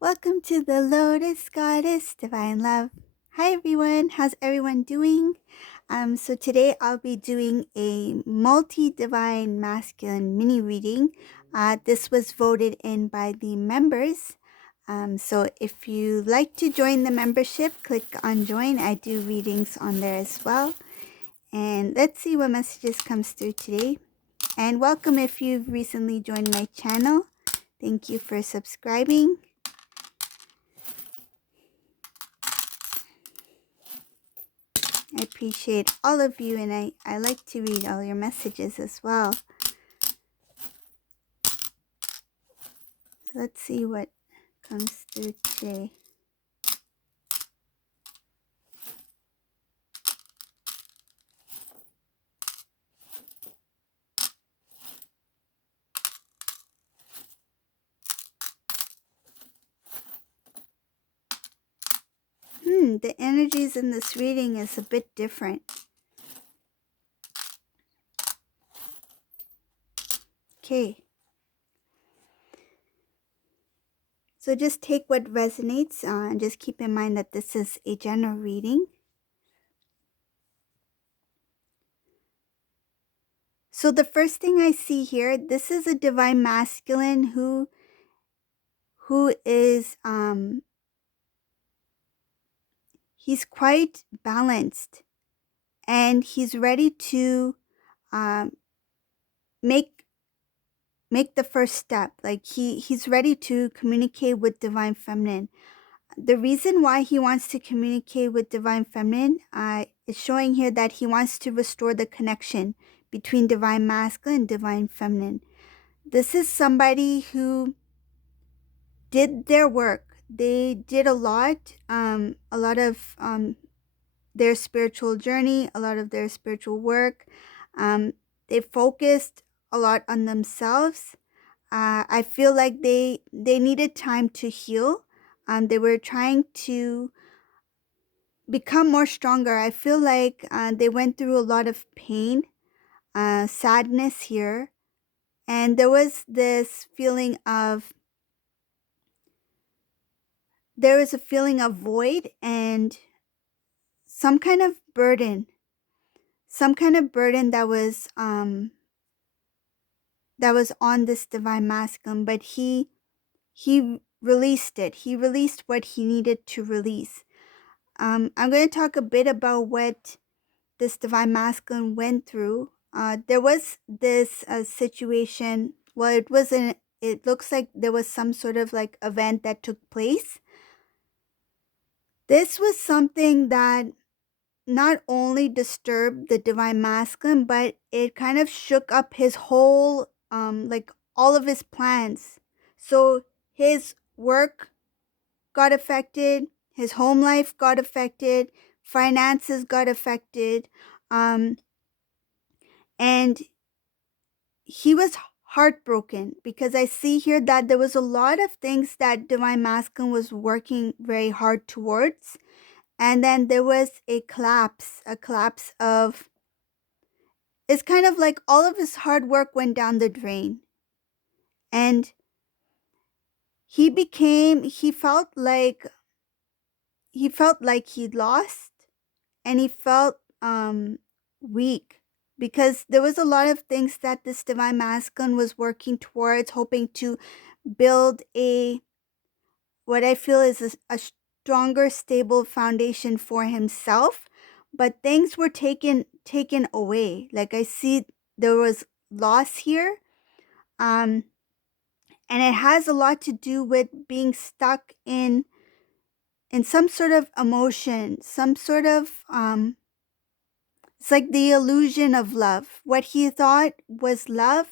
Welcome to the Lotus Goddess Divine Love. Hi everyone, how's everyone doing? So today I'll be doing a multi-divine masculine mini reading. This was voted in by the members. So if you like to join the membership, click on join. I do readings on there as well. And let's see what messages comes through today. And welcome if you've recently joined my channel. Thank you for subscribing. I appreciate all of you, and I like to read all your messages as well. Let's see what comes through today. The energies in this reading is a bit different. Okay. So just take what resonates and just keep in mind that this is a general reading. So the first thing I see here, this is a divine masculine who is he's quite balanced, and he's ready to make the first step. Like he's ready to communicate with divine feminine. The reason why he wants to communicate with divine feminine is showing here that he wants to restore the connection between divine masculine and divine feminine. This is somebody who did their work. They did a lot of their spiritual journey, a lot of their spiritual work. They focused a lot on themselves. I feel like they needed time to heal. They were trying to become more stronger. I feel like they went through a lot of pain, sadness here, and there was this feeling of void and some kind of burden, that was on this divine masculine, but he released it. He released what he needed to release. I'm going to talk a bit about what this divine masculine went through. There was this situation. Well, it wasn't. It looks like there was some sort of like event that took place. This was something that not only disturbed the divine masculine, but it kind of shook up his whole, like all of his plans. So his work got affected, his home life got affected, finances got affected, and he was heartbroken because I see here that there was a lot of things that divine masculine was working very hard towards, and then there was a collapse of, it's kind of like all of his hard work went down the drain, and he felt like he'd lost, and he felt weak because there was a lot of things that this divine masculine was working towards, hoping to build what I feel is a stronger, stable foundation for himself, but things were taken away. Like I see there was loss here, and it has a lot to do with being stuck in some sort of emotion, some sort of it's like the illusion of love. What he thought was love,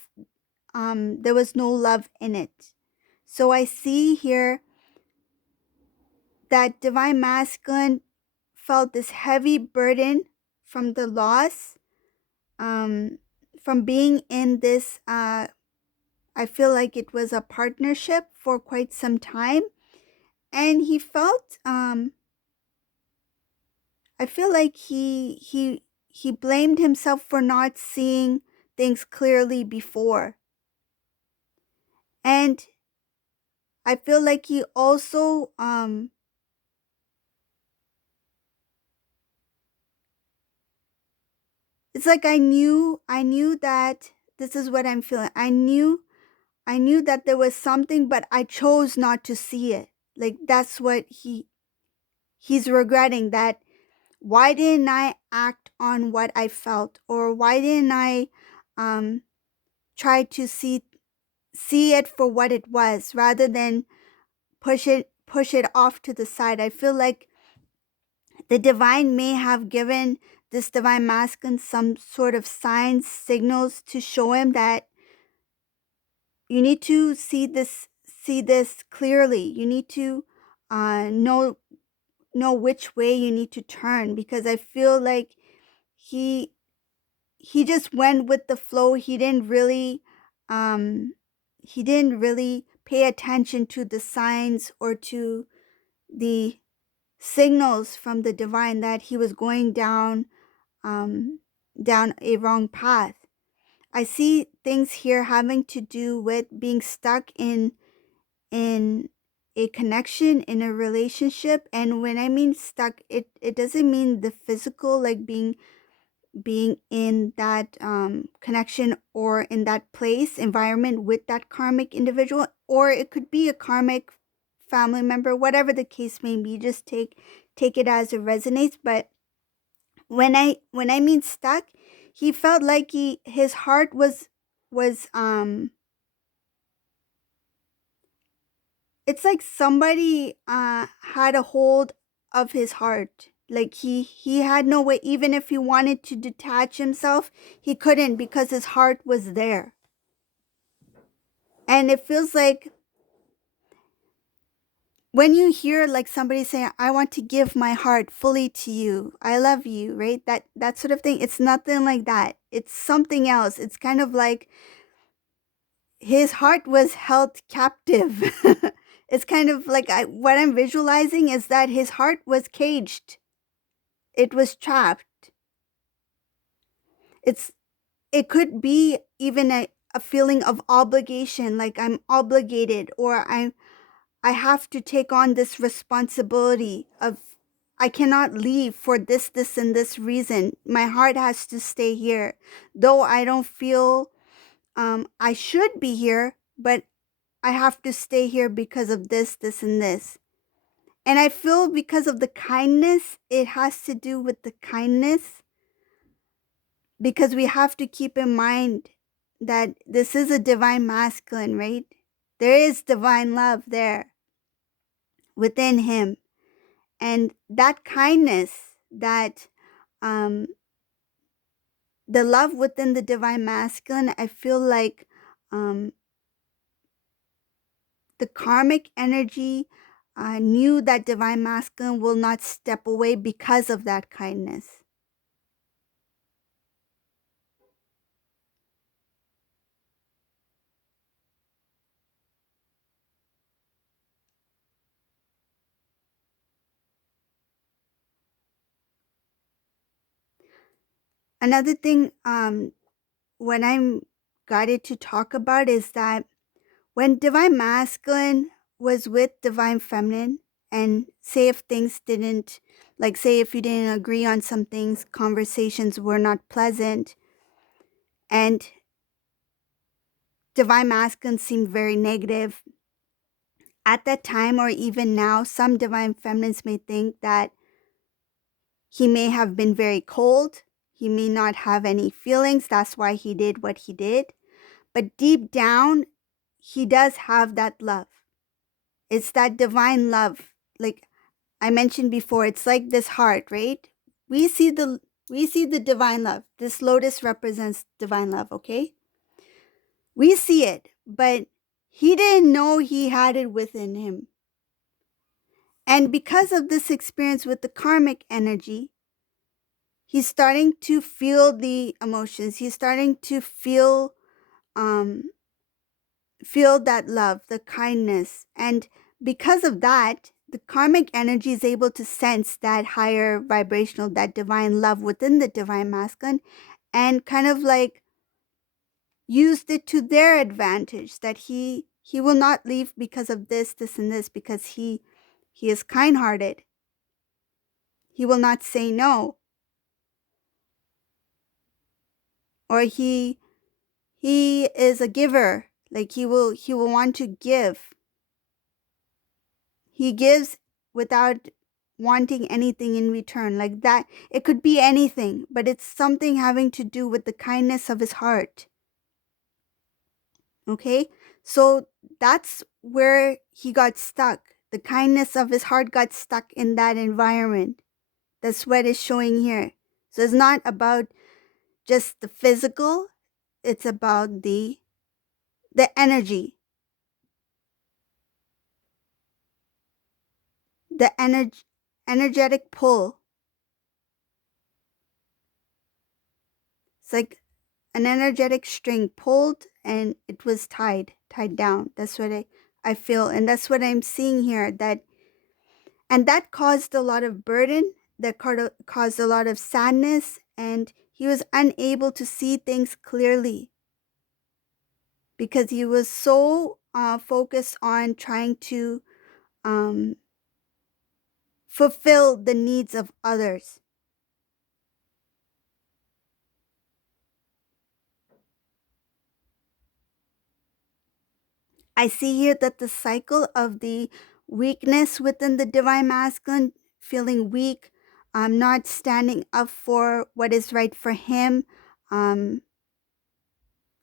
there was no love in it. So I see here that divine masculine felt this heavy burden from the loss, from being in this, I feel like it was a partnership for quite some time. And he felt, I feel like he blamed himself for not seeing things clearly before. And I feel like he also it's like I knew that this is what I'm feeling. I knew that there was something, but I chose not to see it. Like that's what he's regretting, that why didn't I act on what I felt, or why didn't I um try to see it for what it was, rather than push it off to the side. I feel like the divine may have given this divine masculine some sort of signs, signals to show him that you need to see this clearly. You need to know which way you need to turn, because I feel like he he just went with the flow. He didn't really pay attention to the signs or to the signals from the divine that he was going um down a wrong path. I see things here having to do with being stuck in a connection, in a relationship. And when I mean stuck, it doesn't mean the physical, like being in that connection or in that place environment with that karmic individual, or it could be a karmic family member, whatever the case may be. Just take it as it resonates. But when I mean stuck, he felt like his heart was it's like somebody had a hold of his heart. Like he had no way. Even if he wanted to detach himself, he couldn't, because his heart was there. And it feels like when you hear like somebody saying, I want to give my heart fully to you, I love you, right? That sort of thing. It's nothing like that. It's something else. It's kind of like his heart was held captive. It's kind of like what I'm visualizing is that his heart was caged. It was trapped. It could be even a feeling of obligation, like I'm obligated, or I have to take on this responsibility of I cannot leave for this and this reason. My heart has to stay here. Though I don't feel I should be here, but I have to stay here because of this, and this. And I feel because of the kindness, it has to do with the kindness, because we have to keep in mind that this is a divine masculine, right? There is divine love there within him. And that kindness, that um, the love within the divine masculine, I feel like um, the karmic energy knew that divine masculine will not step away because of that kindness. Another thing when I'm guided to talk about is that when divine masculine was with divine feminine, and say if things didn't, like say if you didn't agree on some things, conversations were not pleasant, and divine masculine seemed very negative at that time, or even now, some divine feminines may think that he may have been very cold. He may not have any feelings. That's why he did what he did. But deep down, he does have that love. It's that divine love. Like I mentioned before, it's like this heart, right? We see the divine love. This lotus represents divine love, okay? We see it, but he didn't know he had it within him. And because of this experience with the karmic energy, he's starting to feel the emotions. He's starting to um feel that love, the kindness. And because of that, the karmic energy is able to sense that higher vibrational, that divine love within the divine masculine, and kind of like used it to their advantage, that he he will not leave because of this, and this, because he is kind-hearted. He will not say no. Or he is a giver. Like he will want to give. He gives without wanting anything in return. Like that, it could be anything, but it's something having to do with the kindness of his heart. Okay? So that's where he got stuck. The kindness of his heart got stuck in that environment. That's what is showing here. So it's not about just the physical, it's about the energy. The energetic pull. It's like an energetic string pulled and it was tied down. That's what I feel, and that's what I'm seeing here. And that caused a lot of burden, that caused a lot of sadness, and he was unable to see things clearly because he was so focused on trying to fulfill the needs of others. I see here that the cycle of the weakness within the divine masculine, feeling weak, not standing up for what is right for him,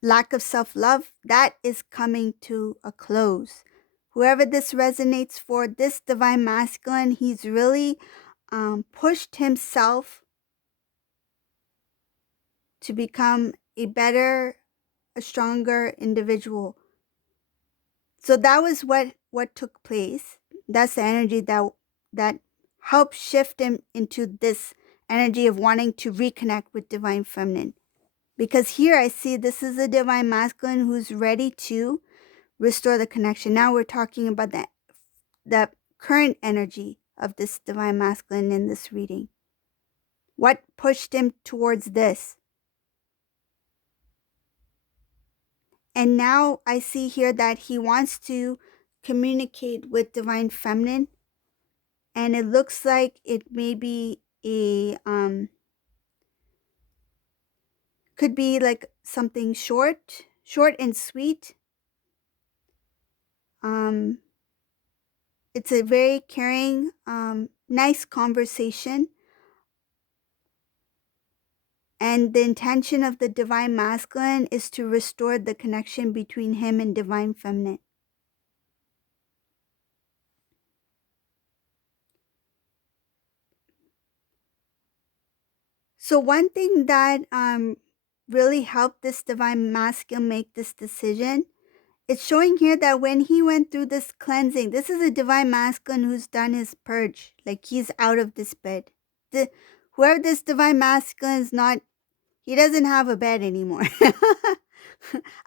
lack of self-love, that is coming to a close. Whoever this resonates for, this divine masculine, he's really pushed himself to become a better, a stronger individual. So that was what took place. That's the energy that helped shift him into this energy of wanting to reconnect with divine feminine. Because here I see this is a divine masculine who's ready to restore the connection. Now we're talking about the current energy of this divine masculine in this reading. What pushed him towards this? And now I see here that he wants to communicate with divine feminine, and it looks like it may be a could be like something short and sweet. It's a very caring, nice conversation. And the intention of the divine masculine is to restore the connection between him and divine feminine. So one thing that really helped this divine masculine make this decision, it's showing here that when he went through this cleansing, this is a divine masculine who's done his purge, like he's out of this bed. Whoever this divine masculine is not, he doesn't have a bed anymore.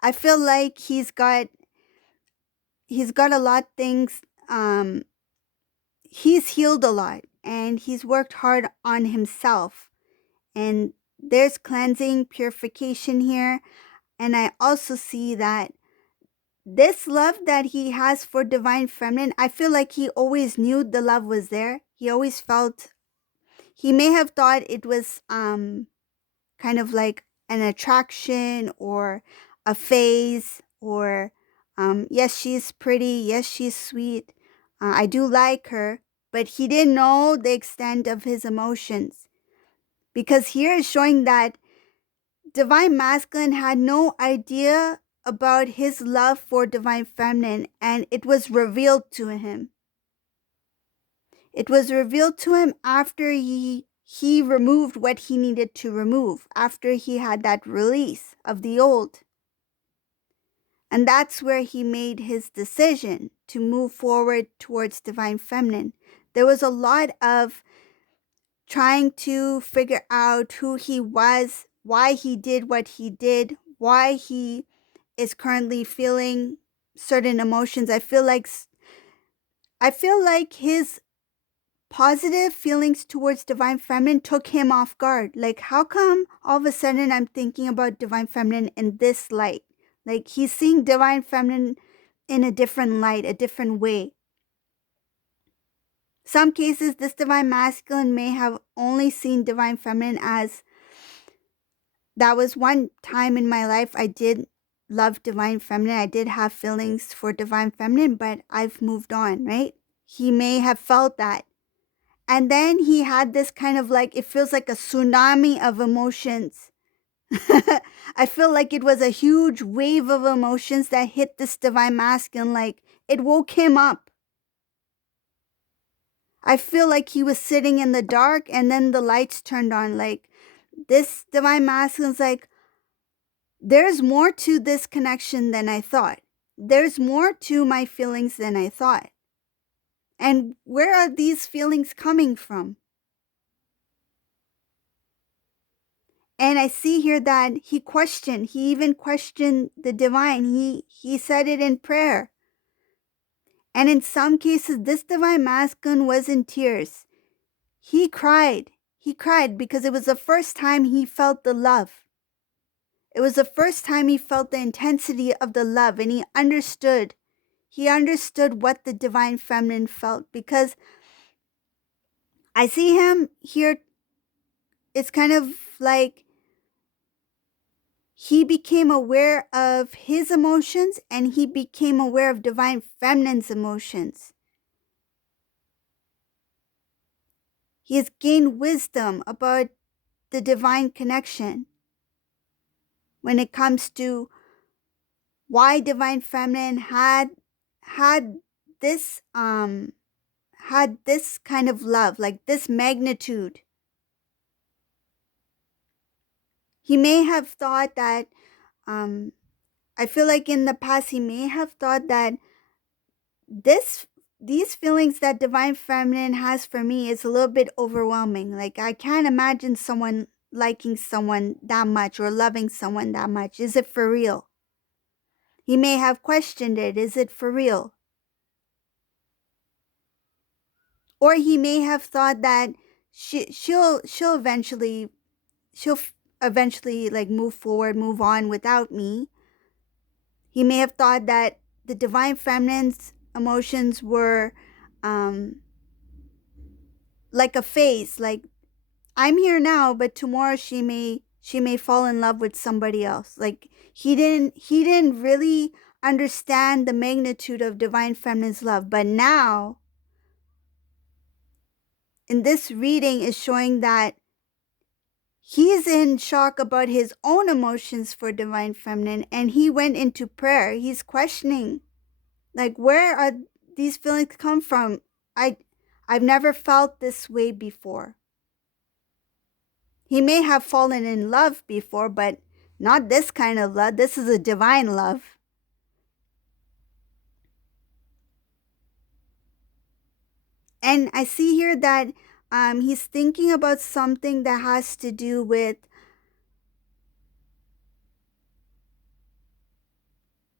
I feel like he's got a lot of things. He's healed a lot and he's worked hard on himself. And there's cleansing, purification here. And I also see that this love that he has for divine feminine, I feel like he always knew the love was there. He always felt, he may have thought it was kind of like an attraction or a phase, or yes, she's pretty, yes, she's sweet, I do like her, but he didn't know the extent of his emotions. Because here is showing that divine masculine had no idea about his love for divine feminine, and it was revealed to him. It was revealed to him after he removed what he needed to remove, after he had that release of the old. And that's where he made his decision to move forward towards divine feminine. There was a lot of trying to figure out who he was, why he did what he did, why he is currently feeling certain emotions. I feel like his positive feelings towards divine feminine took him off guard. Like, how come all of a sudden I'm thinking about divine feminine in this light? Like, he's seeing divine feminine in a different light, a different way. Some cases, this divine masculine may have only seen divine feminine as, that was one time in my life I did love divine feminine. I did have feelings for divine feminine, but I've moved on, right? He may have felt that. And then he had this kind of like, it feels like a tsunami of emotions. I feel like it was a huge wave of emotions that hit this divine masculine, like it woke him up. I feel like he was sitting in the dark and then the lights turned on. Like this divine masculine's like, there's more to this connection than I thought. There's more to my feelings than I thought. And where are these feelings coming from? And I see here that he even questioned the divine. He said it in prayer. And in some cases, this divine masculine was in tears. He cried. He cried because it was the first time he felt the love. It was the first time he felt the intensity of the love, and he understood. He understood what the divine feminine felt, because I see him here. It's kind of like he became aware of his emotions and he became aware of divine feminine's emotions. He has gained wisdom about the divine connection when it comes to why divine feminine had this kind of love, like this magnitude. He may have thought that I feel like in the past he may have thought that these feelings that divine feminine has for me is a little bit overwhelming. Like I can't imagine someone liking someone that much or loving someone that much. Is it for real? He may have questioned it. Is it for real? Or he may have thought that she'll eventually like move forward, move on without me. He may have thought that the divine feminine's emotions were like a phase, like I'm here now, but tomorrow she may fall in love with somebody else. Like he didn't really understand the magnitude of divine feminine's love, but now in this reading is showing that he's in shock about his own emotions for divine feminine, and he went into prayer. He's questioning, like, where are these feelings come from? I've never felt this way before. He may have fallen in love before, but not this kind of love. This is a divine love. And I see here that he's thinking about something that has to do with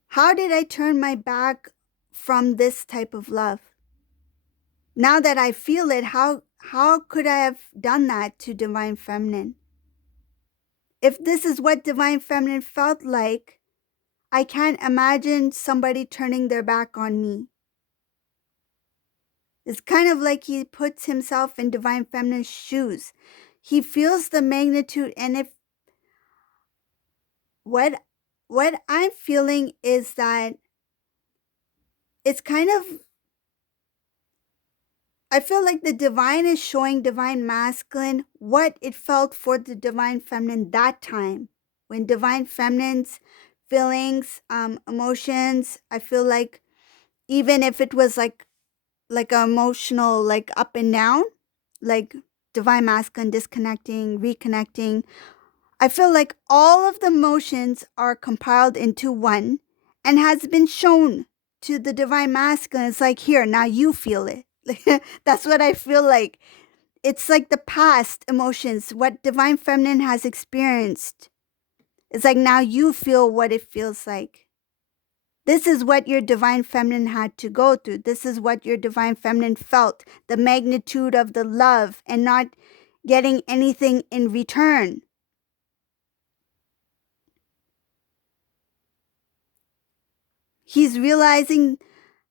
how did I turn my back from this type of love? Now that I feel it, how could I have done that to divine feminine? If this is what divine feminine felt like, I can't imagine somebody turning their back on me. It's kind of like he puts himself in divine feminine's shoes. He feels the magnitude, and if what I'm feeling is that it's kind of, I feel like the divine is showing divine masculine what it felt for the divine feminine that time, when divine feminine's feelings, emotions, I feel like even if it was like emotional, like up and down, like divine masculine disconnecting, reconnecting, I feel like all of the emotions are compiled into one and has been shown to the divine masculine. It's like, here, now you feel it. That's what I feel like. It's like the past emotions, what divine feminine has experienced. It's like, now you feel what it feels like. This is what your divine feminine had to go through. This is what your divine feminine felt, the magnitude of the love and not getting anything in return. He's realizing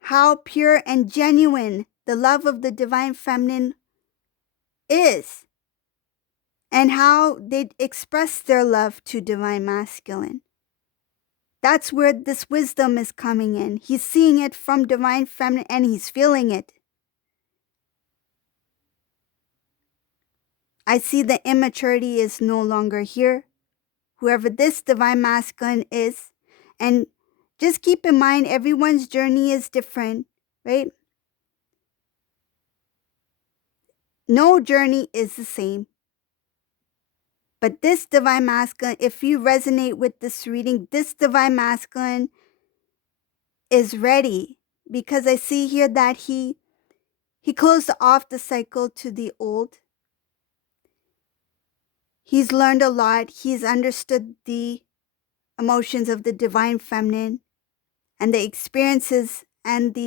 how pure and genuine the love of the Divine Feminine is, and how they express their love to Divine Masculine. That's where this wisdom is coming in. He's seeing it from Divine Feminine and he's feeling it. I see the immaturity is no longer here, whoever this Divine Masculine is. And just keep in mind, everyone's journey is different, right? No journey is the same. But this Divine Masculine, if you resonate with this reading, this Divine Masculine is ready, because I see here that he closed off the cycle to the old. He's learned a lot. He's understood the emotions of the Divine Feminine and the experiences and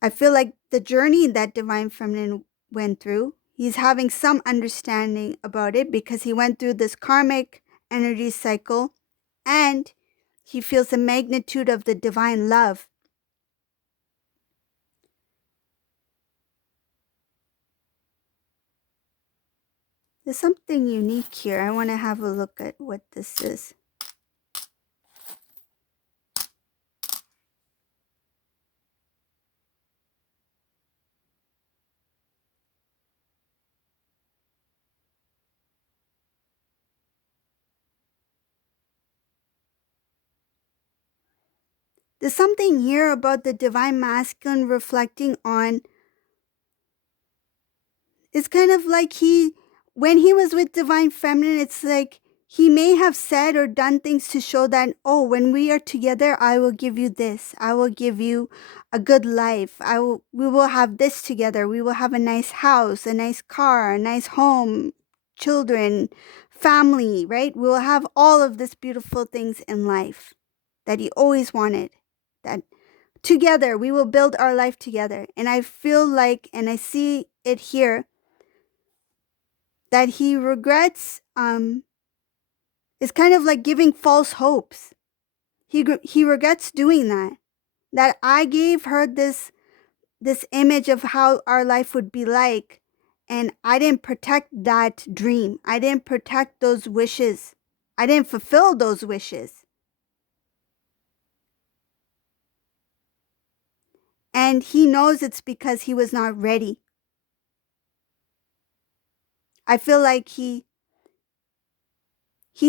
I feel like the journey that Divine Feminine went through. He's having some understanding about it because he went through this karmic energy cycle, and he feels the magnitude of the divine love. There's something unique here. I want to have a look at what this is. There's something here about the Divine Masculine reflecting on. It's kind of like when he was with Divine Feminine, it's like he may have said or done things to show that, oh, when we are together, I will give you this. I will give you a good life. We will have this together. We will have a nice house, a nice car, a nice home, children, family, right? We will have all of these beautiful things in life that he always wanted. That together, we will build our life together. And I feel like, and I see it here, that he regrets is kind of like giving false hopes. He regrets doing that. That I gave her this image of how our life would be like, and I didn't protect that dream. I didn't protect those wishes. I didn't fulfill those wishes. And he knows it's because he was not ready. I feel like he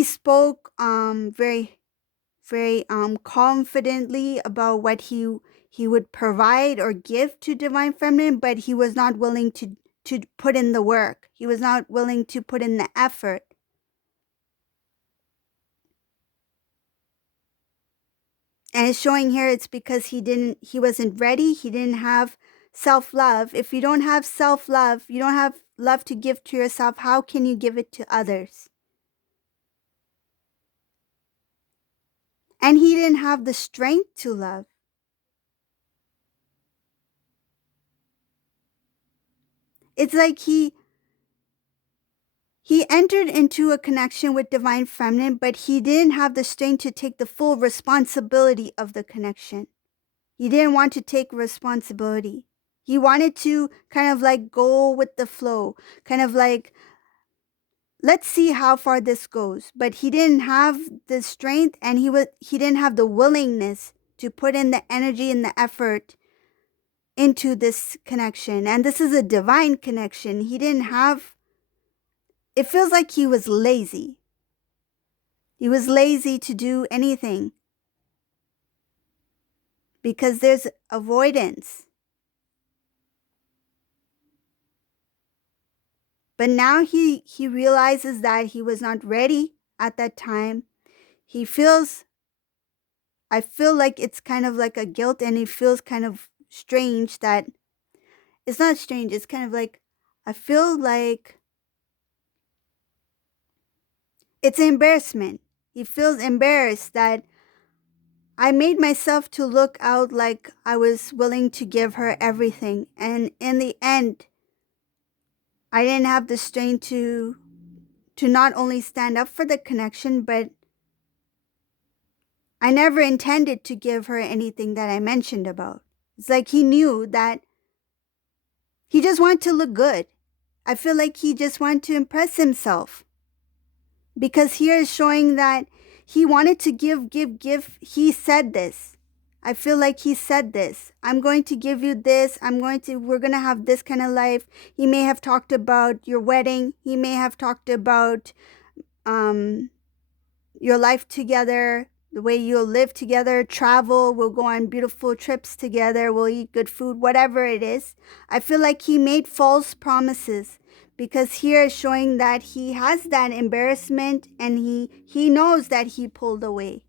spoke very confidently about what he would provide or give to Divine Feminine, but he was not willing to put in the work. He was not willing to put in the effort. And it's showing here it's because he wasn't ready. He didn't have self-love. If you don't have self-love, you don't have love to give to yourself, how can you give it to others? And he didn't have the strength to love. It's like he entered into a connection with Divine Feminine, but he didn't have the strength to take the full responsibility of the connection. He didn't want to take responsibility. He wanted to kind of like go with the flow, kind of like, let's see how far this goes. But he didn't have the strength, and he didn't have the willingness to put in the energy and the effort into this connection. And this is a divine connection. He didn't have, it feels like he was lazy. He was lazy to do anything because there's avoidance. But now he realizes that he was not ready at that time. He feels, I feel like it's kind of like a guilt, and he feels kind of strange that, it's not strange, it's kind of like, I feel like it's embarrassment. He feels embarrassed that I made myself to look out like I was willing to give her everything. And in the end, I didn't have the strength to not only stand up for the connection, but I never intended to give her anything that I mentioned about. It's like he knew that he just wanted to look good. I feel like he just wanted to impress himself, because here is showing that he wanted to give. He said this. I feel like he said this. I'm going to give you this. We're going to have this kind of life. He may have talked about your wedding. He may have talked about um, your life together, the way you'll live together, travel, we'll go on beautiful trips together, we'll eat good food, whatever it is. I feel like he made false promises, because here is showing that he has that embarrassment, and he knows that he pulled away.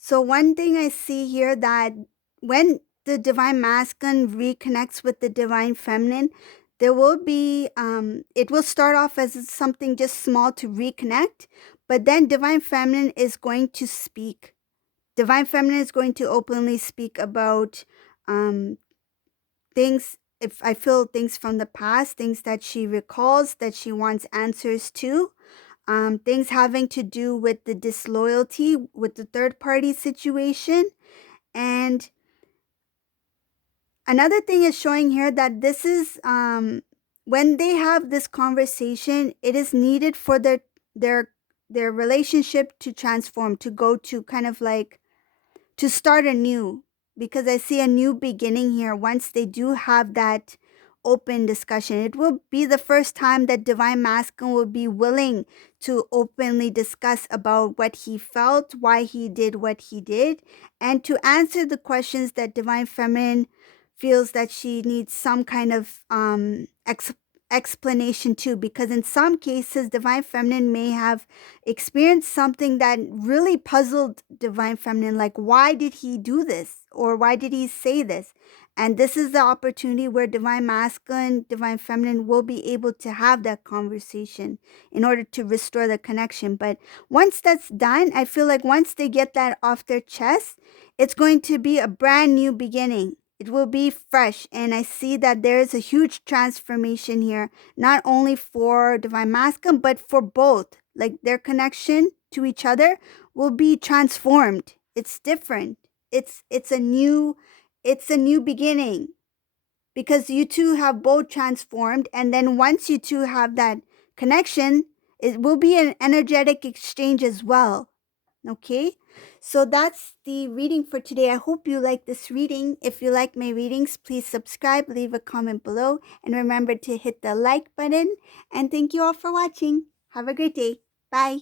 So one thing I see here, that when the divine masculine reconnects with the divine feminine, there will be it will start off as something just small to reconnect, but then divine feminine is going to speak. Divine feminine is going to openly speak about um, things. If I feel things from the past, things that she recalls that she wants answers to, things having to do with the disloyalty with the third party situation. And another thing is showing here that this is when they have this conversation, it is needed for their their relationship to transform, to go to kind of like to start anew, because I see a new beginning here. Once they do have that open discussion, it will be the first time that divine masculine will be willing to openly discuss about what he felt, why he did what he did, and to answer the questions that divine feminine feels that she needs some kind of explanation too, because in some cases divine feminine may have experienced something that really puzzled divine feminine, like why did he do this, or why did he say this. And this is the opportunity where divine masculine, divine feminine will be able to have that conversation in order to restore the connection. But once that's done, I feel like once they get that off their chest, it's going to be a brand new beginning. It will be fresh. And I see that there is a huge transformation here, not only for divine masculine, but for both. Like their connection to each other will be transformed. It's different. It's a new beginning, because you two have both transformed, and then once you two have that connection, it will be an energetic exchange as well. Okay, so that's the reading for today. I hope you like this reading. If you like my readings, please subscribe, leave a comment below, and remember to hit the like button. And thank you all for watching. Have a great day. Bye.